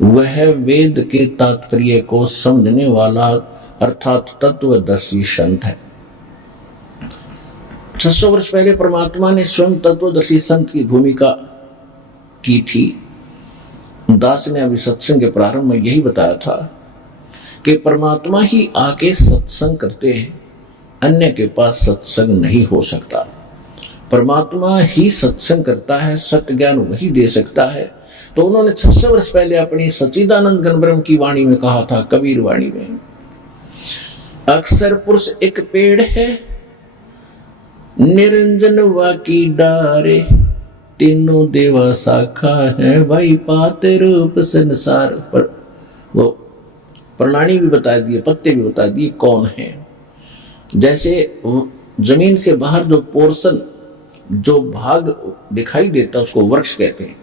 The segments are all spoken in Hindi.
वह वेद के तात्पर्य को समझने वाला अर्थात तत्वदर्शी संत है। 600 वर्ष पहले परमात्मा ने स्वयं तत्वदर्शी संत की भूमिका की थी। दास ने अभी सत्संग के प्रारंभ में यही बताया था कि परमात्मा ही आके सत्संग करते हैं, अन्य के पास सत्संग नहीं हो सकता। परमात्मा ही सत्संग करता है, सत्य ज्ञान वही दे सकता है। तो उन्होंने 600 वर्ष पहले अपनी सच्चिदानंद घन ब्रह्म की वाणी में कहा था, कबीर वाणी में, अक्षर पुरुष एक पेड़ है, निरंजन वाकी डारे, तीनों देवा शाखा है, भाई पाते रूप संसार। पर वो प्रणाली भी बता दिए, पत्ते भी बता दिए कौन है। जैसे जमीन से बाहर जो पोर्शन, जो भाग दिखाई देता उसको वृक्ष कहते हैं,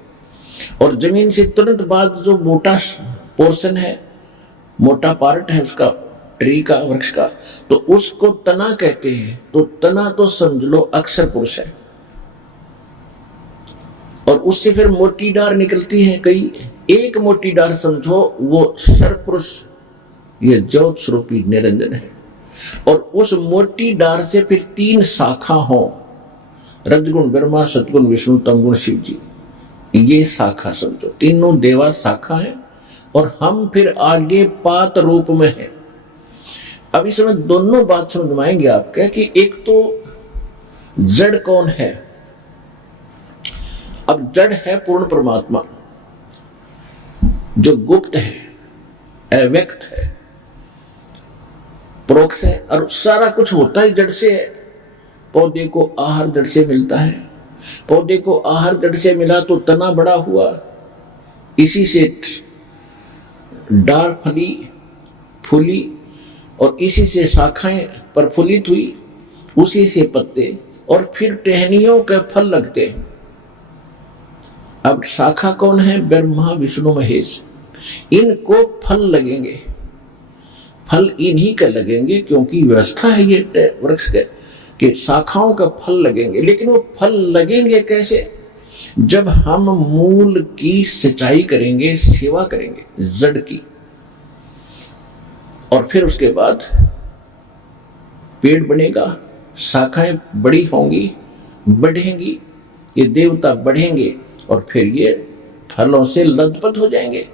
और जमीन से तुरंत बाद जो मोटा पोर्शन है, मोटा पार्ट है उसका, ट्री का, वृक्ष का, तो उसको तना कहते हैं। तो तना तो समझ लो अक्षर पुरुष है, और उससे फिर मोटी डार निकलती है कई, एक मोटी डार समझो वो सर्वपुरुष, ये ज्योत स्वरूपी निरंजन है। और उस मोटी डार से फिर 3 शाखा हो, रजगुण ब्रह्मा, सतगुण विष्णु, तमगुण शिव जी, ये शाखा समझो, तीनों देवा शाखा है, और हम फिर आगे पात रूप में है। अब इसमें दोनों बात समझाएंगे आपके कि एक तो जड़ कौन है। अब जड़ है पूर्ण परमात्मा, जो गुप्त है, अव्यक्त है, परोक्ष है, और सारा कुछ होता है जड़ से है। पौधे को आहार जड़ से मिलता है, पौधे को आहार जड़ से मिला तो तना बड़ा हुआ, इसी से डाल फली फूली, और इसी से शाखाएं प्रफुल्लित हुई, उसी से पत्ते, और फिर टहनियों के फल लगते। अब शाखा कौन है? ब्रह्मा विष्णु महेश, इनको फल लगेंगे, फल इन्हीं के लगेंगे, क्योंकि व्यवस्था है ये वृक्ष के कि शाखाओं का फल लगेंगे। लेकिन वो फल लगेंगे कैसे? जब हम मूल की सिंचाई करेंगे, सेवा करेंगे जड़ की, और फिर उसके बाद पेड़ बनेगा, शाखाएं बड़ी होंगी, बढ़ेंगी, ये देवता बढ़ेंगे, और फिर ये फलों से लथपथ हो जाएंगे।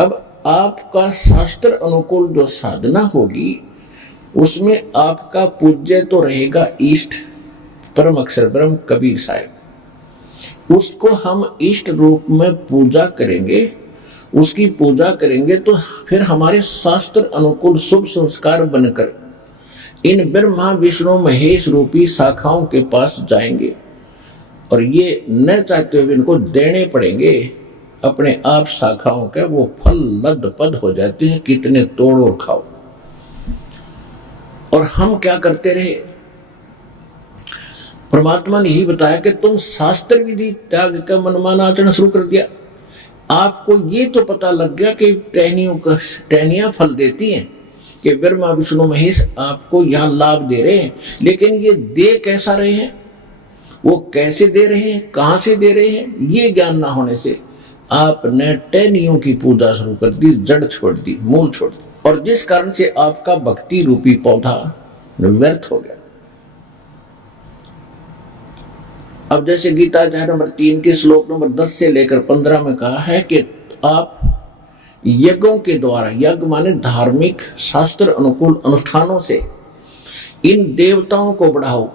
अब आपका शास्त्र अनुकूल जो साधना होगी, उसमें आपका पूज्य तो रहेगा इष्ट परम अक्षर ब्रह्म कबीर साहिब। उसको हम इष्ट रूप में पूजा करेंगे, उसकी पूजा करेंगे, तो फिर हमारे शास्त्र अनुकूल शुभ संस्कार बनकर इन ब्रह्मा विष्णु महेश रूपी शाखाओं के पास जाएंगे, और ये न चाहते हुए इनको देने पड़ेंगे। अपने आप शाखाओं के वो फल लदपद हो जाते हैं, कितने तोड़ और खाओ। और हम क्या करते रहे? परमात्मा ने यही बताया कि तुम शास्त्र विधि त्याग का मनमाना आचरण शुरू कर दिया। आपको ये तो पता लग गया कि टहनियां फल देती हैं, कि ब्रह्मा विष्णु महेश आपको यहाँ लाभ दे रहे हैं, लेकिन ये दे कैसा रहे हैं, वो कैसे दे रहे हैं, कहां से दे रहे हैं, ये ज्ञान ना होने से आपने टहनियों की पूजा शुरू कर दी, जड़ छोड़ दी, मूल छोड़ दी, और जिस कारण से आपका भक्ति रूपी पौधा व्यर्थ हो गया। अब जैसे गीता अध्याय नंबर 3 के श्लोक नंबर 10 से लेकर 15 में कहा है कि आप यज्ञों के द्वारा, यज्ञ माने धार्मिक शास्त्र अनुकूल अनुष्ठानों से इन देवताओं को बढ़ाओ,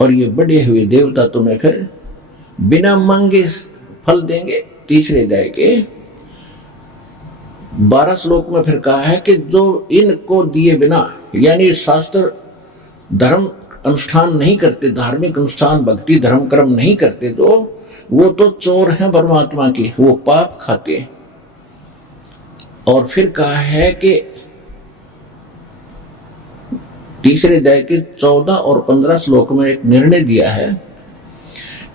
और ये बढ़े हुए देवता तुम्हें फिर बिना मांगे फल देंगे। तीसरे अध्याय के 12 श्लोक में फिर कहा है कि जो इनको दिए बिना, यानी शास्त्र धर्म अनुष्ठान नहीं करते, धार्मिक अनुष्ठान भक्ति धर्म कर्म नहीं करते, तो वो तो चोर हैं परमात्मा की, वो पाप खाते। और फिर कहा है कि तीसरे अध्याय के 14 और 15 श्लोक में एक निर्णय दिया है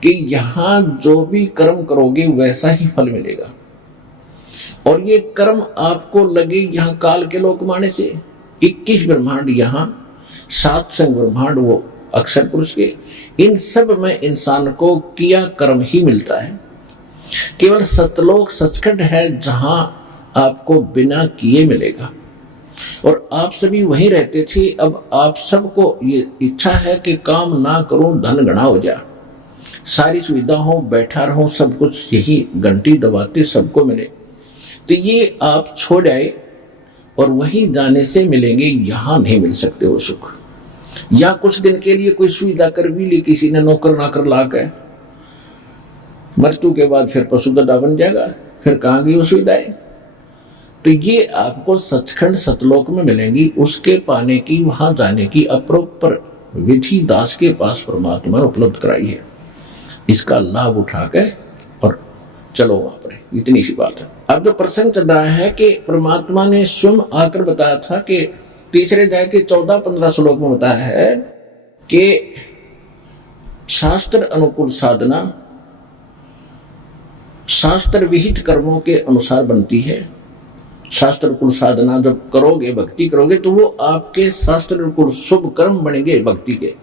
कि यहां जो भी कर्म करोगे वैसा ही फल मिलेगा, और ये कर्म आपको लगे यहां काल के लोक माने से 21 ब्रह्मांड, यहां 7 संग ब्रह्मांड वो अक्षर पुरुष के, इन सब में इंसान को किया कर्म ही मिलता है। केवल सतलोक सचखंड है जहां आपको बिना किए मिलेगा। और आप सभी वहीं रहते थे। अब आप सबको ये इच्छा है कि काम ना करूं, धन गणा हो जाए, सारी सुविधा हो, बैठा रहूं, सब कुछ यही घंटी दबाते सबको मिले। तो ये आप छोड़ आए और वहीं जाने से मिलेंगे, यहां नहीं मिल सकते वो सुख। या कुछ दिन के लिए कोई सुविधा कर भी ली किसी ने, नौकर नाकर ला के, मृत्यु के बाद फिर पशु गधा बन जाएगा, फिर कहां गई वो सुविधाएं। तो ये आपको सचखंड सतलोक में मिलेंगी। उसके पाने की, वहां जाने की अप्रोपर विधि दास के पास परमात्मा ने उपलब्ध कराई है। इसका लाभ उठा के और चलो वहां पर, इतनी सी बात है। अब जो प्रसंग चल रहा है कि परमात्मा ने स्वयं आकर बताया था कि तीसरे अध्याय के 14-15 श्लोक में बताया है कि शास्त्र अनुकूल साधना शास्त्र विहित कर्मों के अनुसार बनती है। शास्त्र अनुकूल साधना जब करोगे, भक्ति करोगे, तो वो आपके शास्त्र अनुकूल शुभ कर्म बनेंगे भक्ति के।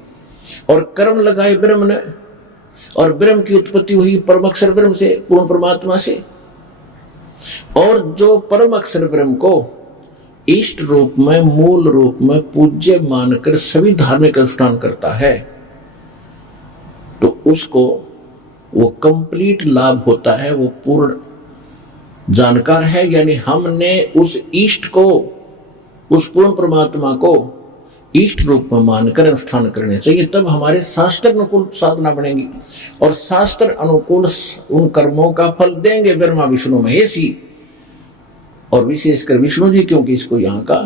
और कर्म लगाए ब्रह्म ने, और ब्रह्म की उत्पत्ति हुई परम अक्षर ब्रह्म से, पूर्ण परमात्मा से। और जो परम अक्षर ब्रह्म को इष्ट रूप में, मूल रूप में पूज्य मानकर सभी धार्मिक अनुष्ठान करता है, तो उसको वो कंप्लीट लाभ होता है, वो पूर्ण जानकार है। यानी हमने उस इष्ट को, उस पूर्ण परमात्मा को इष्ट रूप में मानकर अनुष्ठान करने चाहिए, तब हमारे शास्त्र अनुकूल साधना बनेगी। और शास्त्र अनुकूल उन कर्मों का फल देंगे ब्रह्मा विष्णु महेश ही, और विशेषकर विष्णु जी, क्योंकि इसको यहाँ का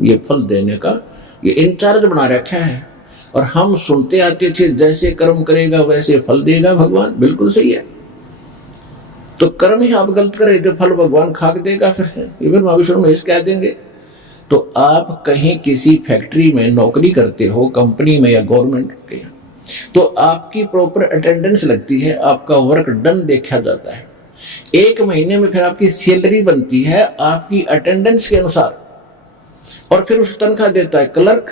ये फल देने का ये इंचार्ज बना रखा है। और हम सुनते आते थे जैसे कर्म करेगा वैसे फल देगा भगवान, बिल्कुल सही है। तो कर्म ही आप गलत करे तो फल भगवान खाक देगा, फिर ये ब्रह्मा विष्णु महेश क्या देंगे। तो आप कहीं किसी फैक्ट्री में नौकरी करते हो, कंपनी में या गवर्नमेंट के, तो आपकी प्रॉपर अटेंडेंस लगती है, आपका वर्क डन देखा जाता है। 1 महीने में फिर आपकी सैलरी बनती है आपकी अटेंडेंस के अनुसार, और फिर उस तनख्वाह देता है क्लर्क।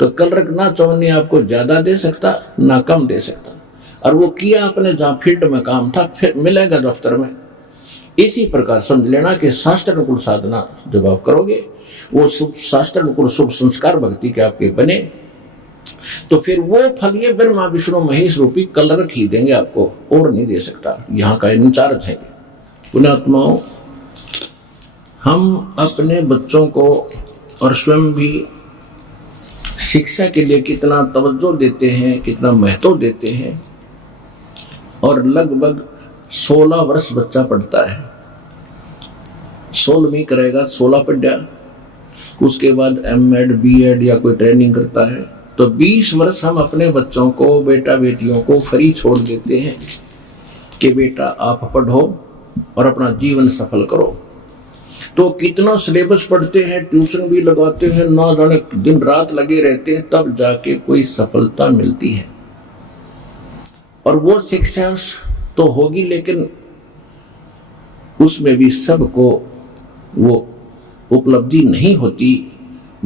तो क्लर्क ना चौनी आपको ज्यादा दे सकता ना कम दे सकता, और वो किया अपने जहां फील्ड में काम था, फिर मिलेगा दफ्तर में। इसी प्रकार समझ लेना कि शास्त्र अनुकूल साधना जब आप करोगे, वो शुभ शास्त्र अनुकूल शुभ संस्कार भक्ति के आपके बने, तो फिर वो फल ये ब्रह्मा विष्णु महेश रूपी क्लर्क ही देंगे आपको, और नहीं दे सकता, यहाँ का इंचार्ज है। पुण्यात्माओं, हम अपने बच्चों को और स्वयं भी शिक्षा के लिए कितना तवज्जो देते हैं, कितना महत्व देते हैं। और लगभग 16 वर्ष बच्चा पढ़ता है, 16वीं करेगा, 16 पढ़ गया, उसके बाद एमएड बीएड या कोई ट्रेनिंग करता है, तो 20 वर्ष हम अपने बच्चों को, बेटा बेटियों को फ्री छोड़ देते हैं कि बेटा आप पढ़ो और अपना जीवन सफल करो। तो कितना सिलेबस पढ़ते हैं, ट्यूशन भी लगाते हैं, ना जाने दिन रात लगे रहते हैं, तब जाके कोई सफलता मिलती है। और वो शिक्षा तो होगी, लेकिन उसमें भी सबको वो उपलब्धि नहीं होती।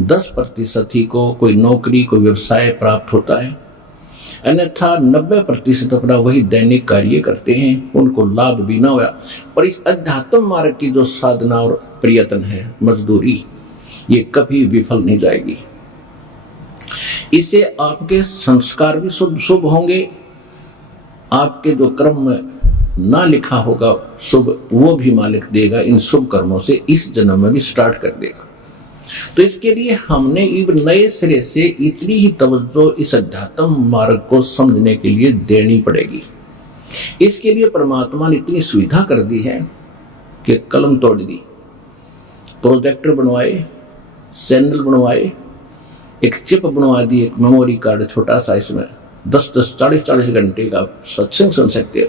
10% ही को कोई नौकरी, कोई व्यवसाय प्राप्त होता है, अन्यथा 90% अपना वही दैनिक कार्य करते हैं, उनको लाभ भी ना हुआ। और इस अध्यात्म मार्ग की जो साधना और प्रयत्न है, मजदूरी, ये कभी विफल नहीं जाएगी। इससे आपके संस्कार भी शुभ होंगे, आपके जो कर्म में ना लिखा होगा शुभ, वो भी मालिक देगा इन शुभ कर्मों से, इस जन्म में भी स्टार्ट कर देगा। तो इसके लिए हमने नए सिरे से इतनी ही तवज्जो इस अध्यात्म मार्ग को समझने के लिए देनी पड़ेगी। इसके लिए परमात्मा ने इतनी सुविधा कर दी है कि कलम तोड़ दी, प्रोजेक्टर बनवाए, चैनल बनवाए, एक चिप बनवा दी, एक मेमोरी कार्ड छोटा सा, इसमें 10-10, 40-40 घंटे का सत्संग सुन सकते हो।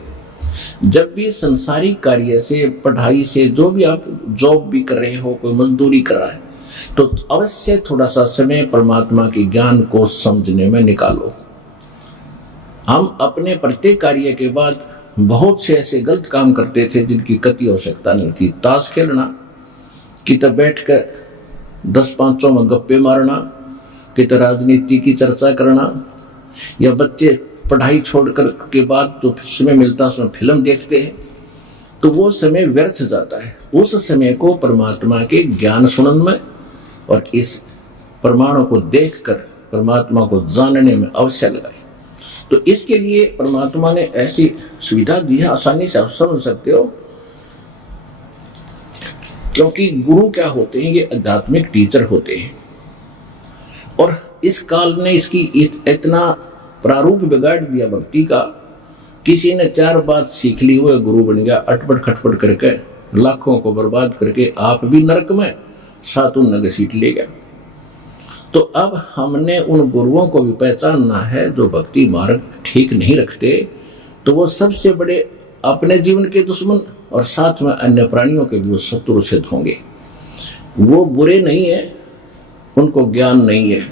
जब भी संसारिक कार्य से, पढ़ाई से, जो भी आप जॉब भी कर रहे हो, कोई मजदूरी कर रहा है, तो अवश्य थोड़ा सा समय परमात्मा के ज्ञान को समझने में निकालो। हम अपने प्रत्येक कार्य के बाद बहुत से ऐसे गलत काम करते थे जिनकी कति आवश्यकता नहीं थी। ताश खेलना, किधर बैठ कर 10-5 में गप्पे मारना, किधर राजनीति की चर्चा करना, या बच्चे पढ़ाई छोड़कर के बाद जो समय मिलता है उसमें फिल्म देखते हैं, तो वो समय व्यर्थ जाता है। उस समय को परमात्मा के ज्ञान सुनने में और इस प्रमाणों को देखकर परमात्मा को जानने में अवश्य लगाए। तो इसके लिए परमात्मा ने ऐसी सुविधा दी है, आसानी से आप समझ सकते हो। क्योंकि गुरु क्या होते हैं, ये आध्यात्मिक टीचर होते हैं। और इस काल ने इसकी इतना प्रारूप बिगाड़ दिया भक्ति का, किसी ने 4 बात सीख ली, वो गुरु बन गया, अटपट खटपट करके लाखों को बर्बाद करके आप भी नरक में, साथ उन घसीट ले गया। तो अब हमने उन गुरुओं को भी पहचानना है जो भक्ति मार्ग ठीक नहीं रखते, तो वो सबसे बड़े अपने जीवन के दुश्मन और साथ में अन्य प्राणियों के भी वो शत्रु सिद्ध होंगे। वो बुरे नहीं है, उनको ज्ञान नहीं है,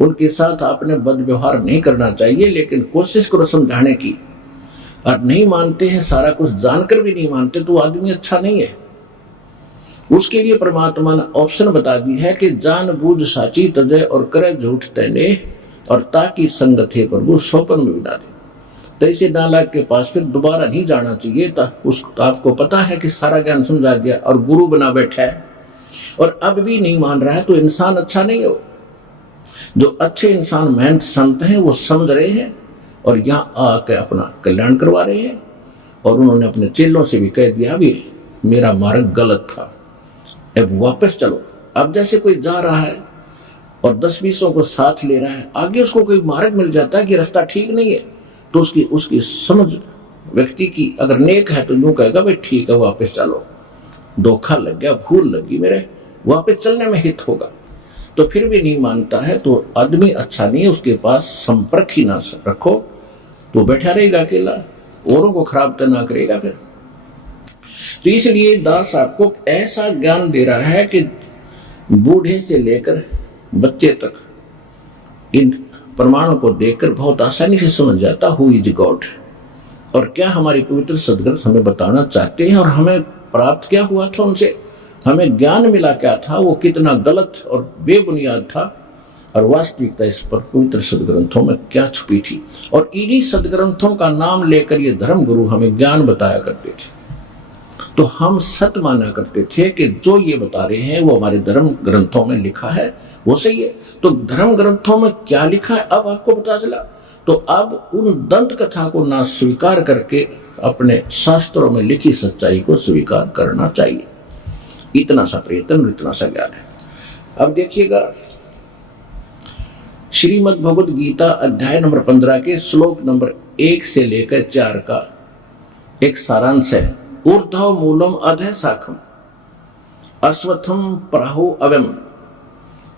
उनके साथ आपने बद व्यवहार नहीं करना चाहिए, लेकिन कोशिश करो समझाने की। और नहीं मानते हैं, सारा कुछ जानकर भी नहीं मानते, तो आदमी अच्छा नहीं है। उसके लिए परमात्मा ने ऑप्शन बता दी है कि जान बूझ साची तजय और करे झूठ तैने, और ताकि संगत है प्रभु सोपन में बिना दे। तो इसे नालायक के पास फिर दोबारा नहीं जाना चाहिए। आपको पता है कि सारा ज्ञान समझा दिया और गुरु बना बैठा है और अब भी नहीं मान रहा है, तो इंसान अच्छा नहीं हो। जो अच्छे इंसान मेहनत संत हैं वो समझ रहे हैं और यहाँ आकर अपना कल्याण करवा रहे हैं। और उन्होंने अपने चेलों से भी कह दिया भी मेरा मार्ग गलत था, अब वापस चलो। अब जैसे कोई जा रहा है और 10-20 को साथ ले रहा है, आगे उसको कोई मार्ग मिल जाता है कि रास्ता ठीक नहीं है, तो उसकी समझ व्यक्ति की अगर नेक है तो यूं कहेगा भाई ठीक है वापस चलो, धोखा लग गया, भूल लगी मेरे, वापस चलने में हित होगा। तो फिर भी नहीं मानता है तो आदमी अच्छा नहीं है, उसके पास संपर्क ही ना रखो, तो बैठा रहेगा अकेला, औरों को खराब तो ना करेगा फिर। तो इसलिए दास आपको ऐसा ज्ञान दे रहा है कि बूढ़े से लेकर बच्चे तक इन प्रमाणों को देखकर बहुत आसानी से समझ जाता हु इज गॉड, और क्या हमारी पवित्र सदग्रंथ हमें बताना चाहते हैं, और हमें प्राप्त क्या हुआ था उनसे, हमें ज्ञान मिला क्या था, वो कितना गलत और बेबुनियाद था, और वास्तविकता इस पर पवित्र सदग्रंथों में क्या छुपी थी। और इन्हीं सदग्रंथों का नाम लेकर ये धर्म गुरु हमें ज्ञान बताया करते थे। तो हम सत्य माना करते थे कि जो ये बता रहे हैं वो हमारे धर्म ग्रंथों में लिखा है, वो सही है। तो धर्म ग्रंथों में क्या लिखा है अब आपको पता चला। तो अब उन दंत कथा को ना स्वीकार करके अपने शास्त्रों में लिखी सच्चाई को स्वीकार करना चाहिए। इतना सा प्रयत्न, इतना सा ज्ञान है। अब देखिएगा श्रीमद् भगवद गीता अध्याय नंबर 15 के श्लोक नंबर 1 से लेकर 4 का एक सारांश है। ऊर्ध्व मूलम अधः शाखम अश्वत्थम प्राहु अवम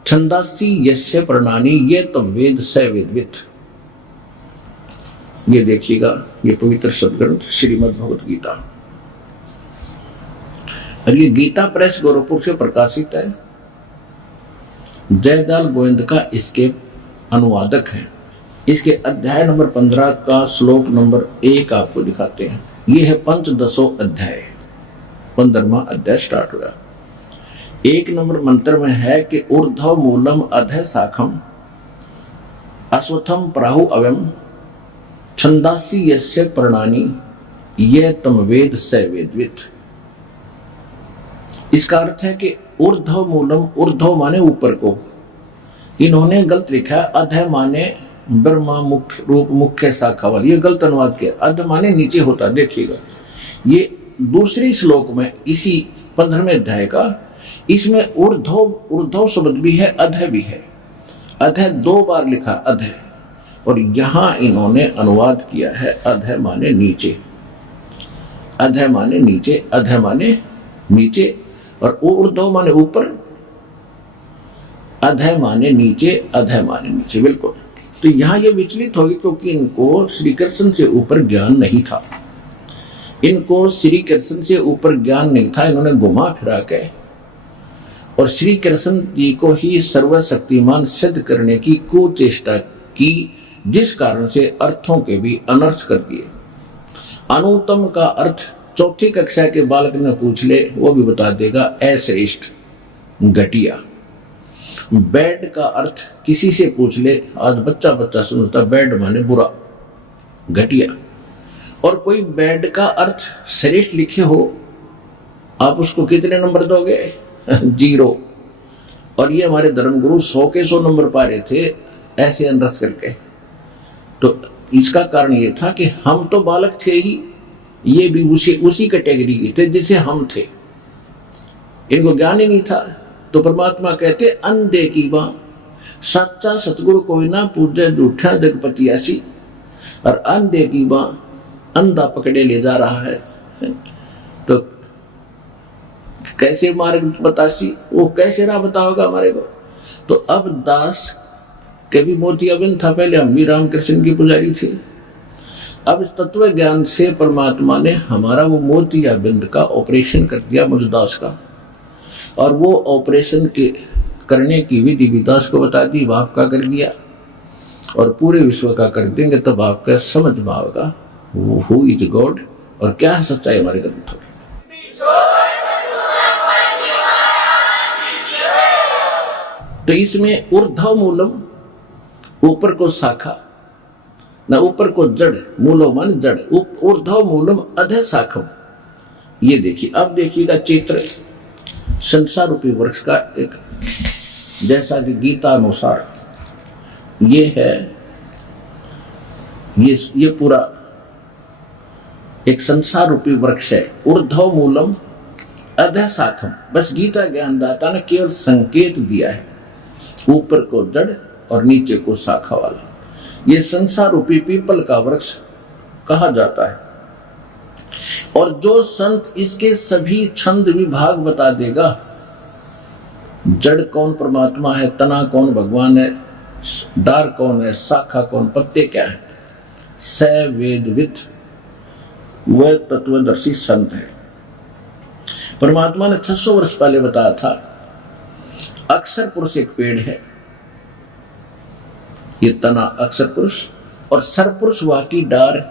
छंदासी यस्य प्रणानी ये तम वेद स वेदवित्। ये देखिएगा, ये पवित्र सदग्रंथ श्रीमद् भगवद गीता, और ये गीता प्रेस गोरखपुर से प्रकाशित है। जयदाल गोविंद का इसके अनुवादक है। इसके अध्याय नंबर 15 का श्लोक नंबर 1 आपको दिखाते हैं। ये है पंचदशो अध्याय, 15वां अध्याय स्टार्ट हुआ। 1 नंबर मंत्र में है कि ऊर्ध्व मूलम अधः शाखम अश्वत्थम प्राहु अवम छंदासी यस्य प्रणानी ये तम वेद स वेदवित्। इसका अर्थ है कि ऊर्ध्व मूलम, ऊर्ध्व माने ऊपर को, इन्होंने गलत लिखा है। अधः माने ब्रह्मा मुख्य रूप मुख्य शाखा वाली, ये गलत अनुवाद किया। अध माने नीचे होता, देखिएगा ये दूसरी श्लोक में इसी 15वें अध्याय का, इसमें ऊर्ध्व शब्द भी है, अधः भी है। अधः 2 बार लिखा अधः, और यहां इन्होंने अनुवाद किया है अधः माने नीचे, अधः माने नीचे, अधः माने नीचे, और ऊर्ध्व माने ऊपर, अधः माने नीचे, अधः माने नीचे, बिल्कुल। तो यहां ये विचलित हो गए क्योंकि इनको श्री कृष्ण से ऊपर ज्ञान नहीं था। इनको श्री कृष्ण से ऊपर ज्ञान नहीं था, इन्होंने घुमा फिरा के और श्री कृष्ण जी को ही सर्वशक्तिमान सिद्ध करने की कुचेष्टा की, जिस कारण से अर्थों के भी अनर्थ कर दिए। अनुत्तम का अर्थ 4ठी कक्षा के बालक ने पूछ ले वो भी बता देगा, अश्रेष्ठ, घटिया। बैड का अर्थ किसी से पूछ ले, आज बच्चा समझता बैड माने बुरा, घटिया। और कोई वेद का अर्थ श्रेष्ठ लिखे हो, आप उसको कितने नंबर दोगे? 0। और ये हमारे धर्मगुरु 100 के 100 नंबर पा रहे थे ऐसे अनर्थ करके। तो इसका कारण ये था कि हम तो बालक थे ही, ये भी उसी कैटेगरी के थे जिसे हम थे, इनको ज्ञान ही नहीं था। तो परमात्मा कहते अंधे की बाँ, सच्चा सतगुरु कोई ना पूजे झूठा जगपति ऐसी। और अंधे की बाँ अंधा पकड़े ले जा रहा है, तो कैसे मार्ग बतासी, वो कैसे राह बताओगा हमारे को। तो अब दास के भी मोतियाबिंद था, पहले हम भी रामकृष्ण की पुजारी थे। अब इस तत्व ज्ञान से परमात्मा ने हमारा वो मोतियाबिंद का ऑपरेशन कर दिया मुझ दास का, और वो ऑपरेशन के करने की विधि भी दास को बता दी, बाप का कर दिया, और पूरे विश्व का कर देंगे तब आपका समझ में आएगा हु इज गॉड और क्या है सच्चाई हमारे ग्रंथों में। तो इसमें ऊर्ध्व मूलम, ऊपर को शाखा, ना ऊपर को जड़, मूलो मन जड़, ऊर्ध्व मूलम अधः शाखम। ये देखिए, अब देखिएगा चित्र संसार रूपी वृक्ष का एक, जैसा कि गीता अनुसार ये है, ये पूरा एक संसार रूपी वृक्ष है। ऊर्ध्व मूलम अधः शाखम, बस गीता ज्ञानदाता ने केवल संकेत दिया है, ऊपर को जड़ और नीचे को शाखा वाला। ये संसार रूपी पीपल का वृक्ष कहा जाता है। और जो संत इसके सभी छंद विभाग बता देगा, जड़ कौन परमात्मा है, तना कौन भगवान है, डार कौन है, शाखा कौन, पत्ते क्या है, स वेदविद, वह तत्वदर्शी संत है। परमात्मा ने 600 वर्ष पहले बताया था, अक्षर पुरुष एक पेड़ है, ये तना अक्षर पुरुष, और सरपुरुष वाकी डार,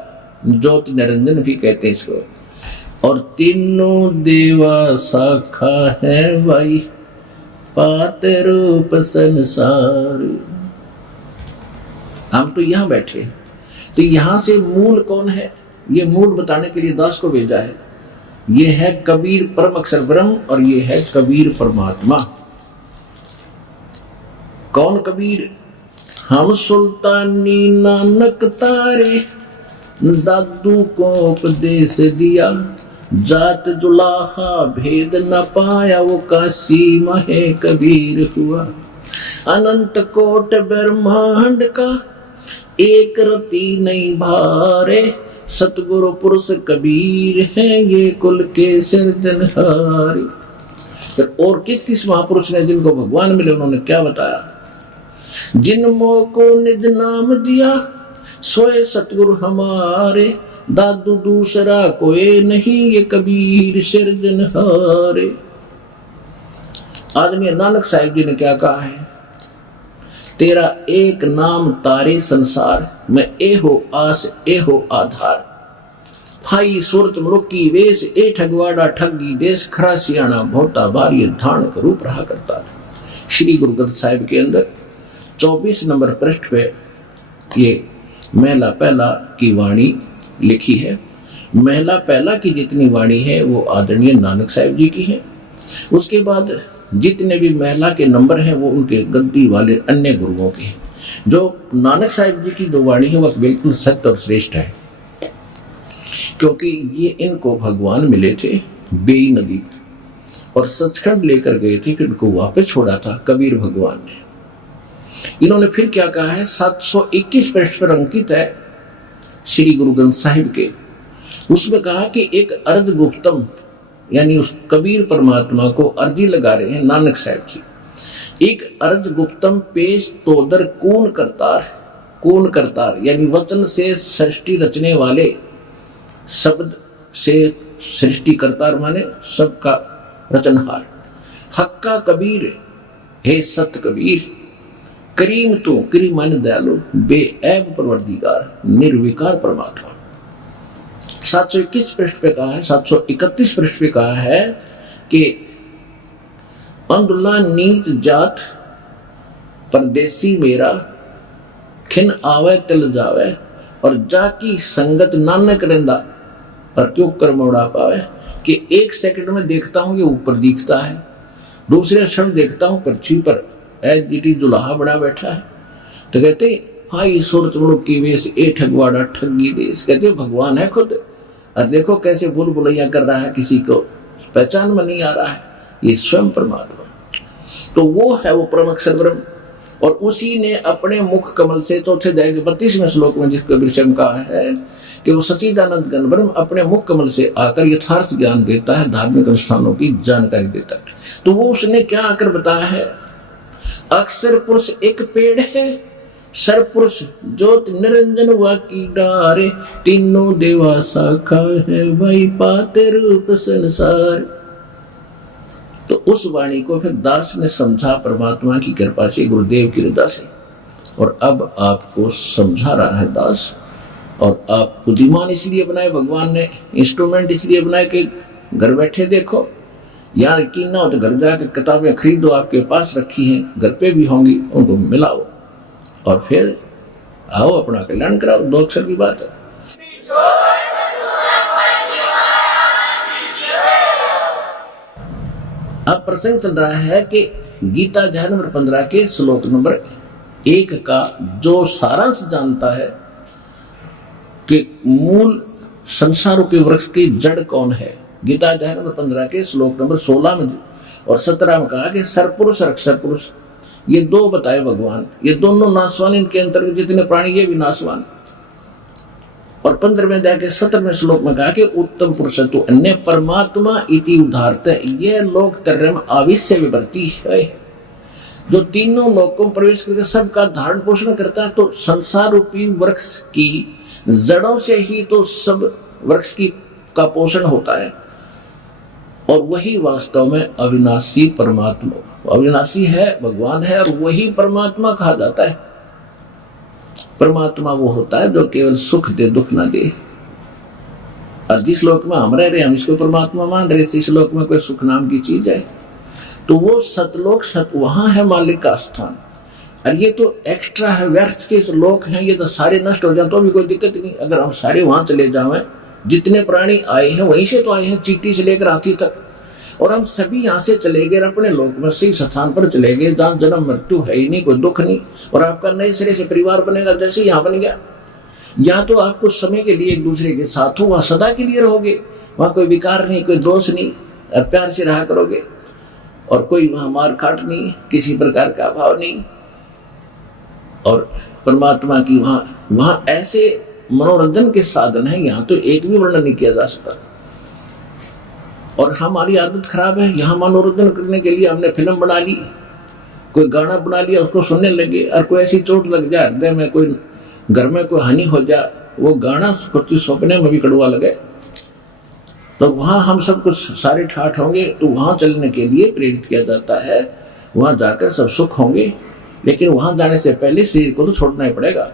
ज्योति निरंजन भी कहते हैं इसको। और तीनों देवा शाखा है भाई, पाते रूप संसार। हम तो यहां बैठे, तो यहां से मूल कौन है, ये मूल बताने के लिए दास को भेजा है। ये है कबीर परम अक्षर ब्रह्म, और ये है कबीर परमात्मा। कौन कबीर? हम सुल्तानी नानक तारे, दादू को उपदेश दिया, जात जुलाहा भेद न पाया, वो काशी महे कबीर हुआ। अनंत कोट ब्रह्मांड का एक रति नहीं भारे, सतगुरु पुरुष कबीर है ये कुल के सिरजनहारी। फिर और किस किस महापुरुष ने जिनको भगवान मिले उन्होंने क्या बताया? जिनमो को निज नाम दिया, सोए सतगुरु हमारे, दादू दूसरा कोई नहीं, ये कबीर सिरजनहारे। आदमी नानक साहिब जी ने क्या कहा है? तेरा एक नाम तारे संसार में, एहो आस एहो आधार। फाई सूरत मनुकी वेश, ए ठगवाड़ा ठगी देश, खरा सियाणा भोटा भारी धान का रूप रहा करता है। श्री गुरु ग्रंथ साहिब के अंदर 24 नंबर पृष्ठ पे ये महला पहला की वाणी लिखी है। महला पहला की जितनी वाणी है वो आदरणीय नानक साहिब जी की है। उसके बाद जितने भी महला के नंबर हैं वो उनके गद्दी वाले अन्य गुरुओं के हैं। जो नानक साहिब जी की जो वाणी है वह बिल्कुल सत्य और श्रेष्ठ है, क्योंकि ये इनको भगवान मिले थे बेई नदी और सचखंड लेकर गए थे, फिर इनको वापस छोड़ा था कबीर भगवान ने। इन्होंने फिर क्या कहा है? 721 पृष्ठ पर अंकित है श्री गुरु ग्रंथ साहिब के। उसमें कहा कि एक अर्ध गुप्तम, यानी उस कबीर परमात्मा को अर्जी लगा रहे हैं नानक साहिब जी। एक अर्ज गुप्तम पेश तोदर कून करतार, कून करतार यानी वचन से सृष्टि रचने वाले, शब्द से सृष्टि करतार माने सबका रचनहार। हक्का कबीर, हे सत कबीर, करीम तू, करीम माने दयालु, बेऐब परवरदिगार, निर्विकार परमात्मा। 721 पृष्ठ पे कहा है, 731 पृष्ठ पे कहा है कि अंधुला नीच जात परदेसी मेरा, खिन आवे तिल जावे, और जाकी संगत नानक रेंदा पर क्यों कर्म उड़ा पावे कि एक सेकंड में देखता हूं ये ऊपर दिखता है, दूसरे क्षण देखता हूं पृथ्वी पर एच दुल्हा बड़ा बैठा है। तो कहते हाँ ये सूरत मुल्क की वेश ए ठगवाड़ा ठगी देश, कहते भगवान है खुद। और देखो कैसे भूल भुलैया कर रहा है, किसी को पहचान में नहीं आ रहा है, ये स्वयं परमात्मा। तो वो है वो परम अक्षर ब्रह्म, और उसी ने अपने मुख कमल से चौथे अध्याय के 32वें श्लोक में जिसका विषय कहा है कि वो सच्चिदानंद घन ब्रह्म अपने मुख कमल से आकर यथार्थ ज्ञान देता है, धार्मिक अनुष्ठानों की जानकारी देता है। तो वो उसने क्या आकर बताया है, अक्षर पुरुष एक पेड़ है, सर पुरुष ज्योत निरंजन वाकी डारे, तीनों देवा शाखा है भाई पाते रूप संसार। तो उस वाणी को फिर दास ने समझा परमात्मा की कृपा से, गुरुदेव की रजा से, और अब आपको समझा रहा है दास। और आप बुद्धिमान इसलिए बनाए भगवान ने, इंस्ट्रूमेंट इसलिए बनाए कि घर बैठे देखो, यहाँ यकीन ना हो तो घर जाकर किताबें खरीदो, आपके पास रखी हैं, घर पे भी होंगी, उनको मिलाओ और फिर आओ अपना कल्याण कराओ। 2 अक्षर की बात है। अब प्रसंग चल रहा है कि गीता अध्याय नंबर 15 के श्लोक नंबर 1 का जो सारांश जानता है कि मूल संसार रूपी वृक्ष की जड़ कौन है, गीता अध्याय नंबर 15 के श्लोक नंबर 16 में और 17 में कहा कि सरपुरुष और अक्षर पुरुष, ये 2 बताए भगवान, ये दोनों नाशवान, इनके अंतर्गत जितने प्राणी ये भी नाशवान। और 15वें अध्याय के 17वें श्लोक में कहा कि उत्तम पुरुष तो अन्य परमात्मा इति उदाहरत, यह लोक त्रयम् आविश्य विवर्ती है, जो तीनों लोकों में प्रवेश करके सबका धारण पोषण करता है। तो संसार रूपी वृक्ष की जड़ों से ही तो सब वृक्ष की का पोषण होता है, और वही वास्तव में अविनाशी परमात्मा, अविनाशी है भगवान है, और वही परमात्मा कहा जाता है। परमात्मा वो होता है जो केवल सुख दे, दुख ना दे। और जिस लोक में हम रह रहे, हम इसको परमात्मा मान रहे, इस लोक में कोई सुख नाम की चीज है, तो वो सतलोक वहां है मालिक का स्थान। और ये तो एक्स्ट्रा है, व्यर्थ के लोक हैं, ये तो सारे नष्ट हो जाए तो भी कोई दिक्कत नहीं। अगर हम सारे वहां चले जाएं, जितने प्राणी आए हैं वहीं से तो आए हैं, चींटी से लेकर हाथी तक, और हम सभी यहाँ से चले गए अपने लोक में सही स्थान पर चले गए जहाँ जन्म मृत्यु है ही नहीं, कोई दुख नहीं, और आपका नए सिरे से परिवार बनेगा जैसे यहाँ बन गया। यहाँ तो आप कुछ समय के लिए एक दूसरे के साथ हो, वहाँ सदा के लिए रहोगे, वहाँ कोई विकार नहीं, कोई दोष नहीं, और प्यार से रहा करोगे, और कोई वहाँ मार काट नहीं, किसी प्रकार का अभाव नहीं। और परमात्मा की वहाँ ऐसे मनोरंजन के साधन है, यहाँ तो एक भी वर्णन नहीं किया जा सकता। और हमारी आदत खराब है, यहाँ मनोरंजन करने के लिए हमने फिल्म बना ली, कोई गाना बना लिया, उसको सुनने लगे, और कोई ऐसी चोट लग जाए हृदय में, कोई घर में कोई हानि हो जाए, वो गाना कुछ सपने में भी कड़वा लगे, तो वहाँ हम सब कुछ सारे ठाठ होंगे। तो वहाँ चलने के लिए प्रेरित किया जाता है, वहाँ जाकर सब सुख होंगे, लेकिन वहाँ जाने से पहले शरीर को तो छोड़ना ही पड़ेगा।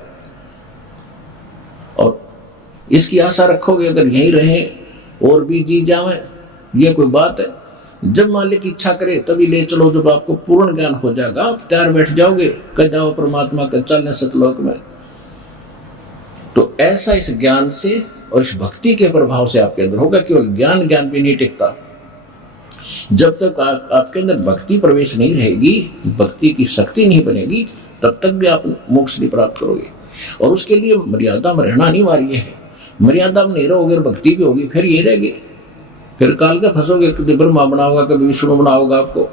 और इसकी आशा रखोगे अगर यहीं रहे और भी जी जावे, ये कोई बात है? जब मालिक इच्छा करे तभी ले चलो, जब आपको पूर्ण ज्ञान हो जाएगा आप तैयार बैठ जाओगे, कह जाओ परमात्मा के चलने सतलोक में। तो ऐसा इस ज्ञान से और इस भक्ति के प्रभाव से आपके अंदर होगा। केवल ज्ञान भी नहीं टिकता, जब तक आपके अंदर भक्ति प्रवेश नहीं रहेगी, भक्ति की शक्ति नहीं बनेगी, तब तक भी आप मोक्ष नहीं प्राप्त करोगे। और उसके लिए मर्यादा में रहना अनिवार्य है। मर्यादा में नहीं रहोगे, भक्ति भी होगी, फिर ये रहेगी, फिर काल का फंसोगे। कभी ब्रह्मा बनाओगा, कभी विष्णु बनाओगा आपको,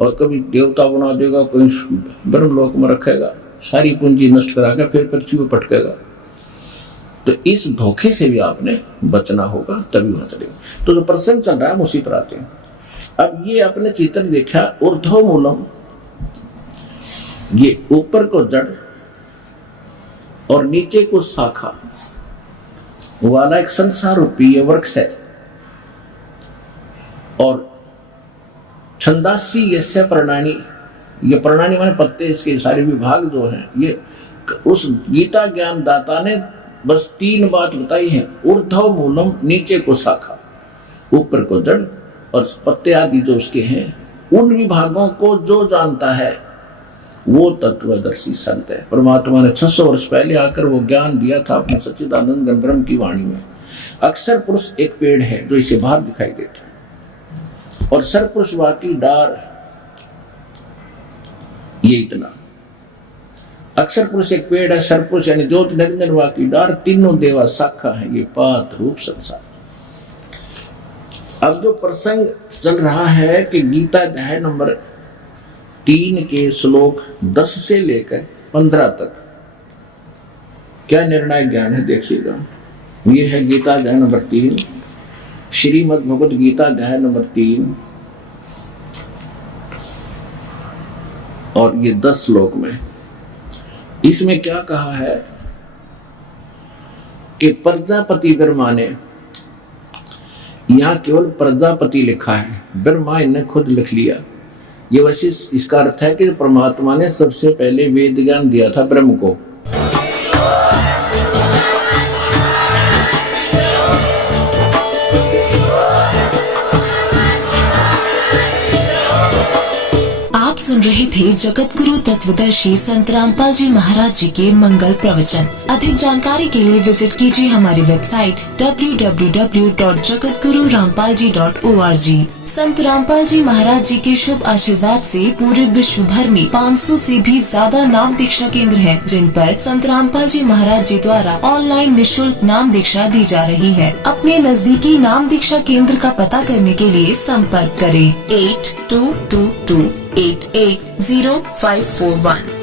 और कभी देवता बना देगा, कोई ब्रह्मलोक में रखेगा, सारी पूंजी नष्ट कराकर फिर पृथ्वी पर पटकेगा। तो इस धोखे से भी आपने बचना होगा, तभी वहां चलेगा। तो जो प्रसंग चल रहा है उसी पर आते हैं। अब ये आपने चित्र देखा, ऊर्ध्व मूलम, ये ऊपर को जड़ और नीचे को शाखा वाला एक संसार रूपी ये वृक्ष है। और छंदासी यस्य प्रणानी, ये प्रणानी माने पत्ते, इसके सारे विभाग जो हैं, ये उस गीता ज्ञान दाता ने बस 3 बात बताई है। ऊर्ध्व मूलम, नीचे को शाखा, ऊपर को जड़, और पत्ते आदि जो उसके हैं, उन विभागों को जो जानता है वो तत्वदर्शी संत है। परमात्मा ने 600 वर्ष पहले आकर वो ज्ञान दिया था अपने सच्चिदानंद ब्रह्म की वाणी में। अक्षर पुरुष एक पेड़ है जो इसे बाहर दिखाई देता है, और सरपुरुष वाकी डार, ये इतना। अक्षर पुरुष एक पेड़ है, सरपुरुष यानी ज्योति निरंजन वाकी डार, तीनों देवा शाखा है, ये पात रूप संसार। अब जो प्रसंग चल रहा है कि गीता अध्याय नंबर 3 के श्लोक 10 से लेकर 15 तक क्या निर्णायक ज्ञान है देखिएगा। ये है गीता अध्याय नंबर 3, श्रीमद् भगवद गीता अध्याय नंबर 3, और ये 10 श्लोक में इसमें क्या कहा है कि प्रजापति ब्रह्मा ने, यहां केवल प्रजापति लिखा है, ब्रह्मा ने खुद लिख लिया। ये वैसे इसका अर्थ है कि परमात्मा ने सबसे पहले वेद ज्ञान दिया था ब्रह्म को। सुन रहे थे जगत गुरु तत्वदर्शी संत रामपाल जी महाराज जी के मंगल प्रवचन। अधिक जानकारी के लिए विजिट कीजिए हमारी वेबसाइट www.jagatgururampalji.org। संत रामपाल जी महाराज जी के शुभ आशीर्वाद से पूरे विश्व भर में 500 से भी ज्यादा नाम दीक्षा केंद्र हैं, जिन पर संत रामपाल जी महाराज जी द्वारा ऑनलाइन निशुल्क नाम दीक्षा दी जा रही है। अपने नजदीकी नाम दीक्षा केंद्र का पता करने के लिए संपर्क करें 8222880541।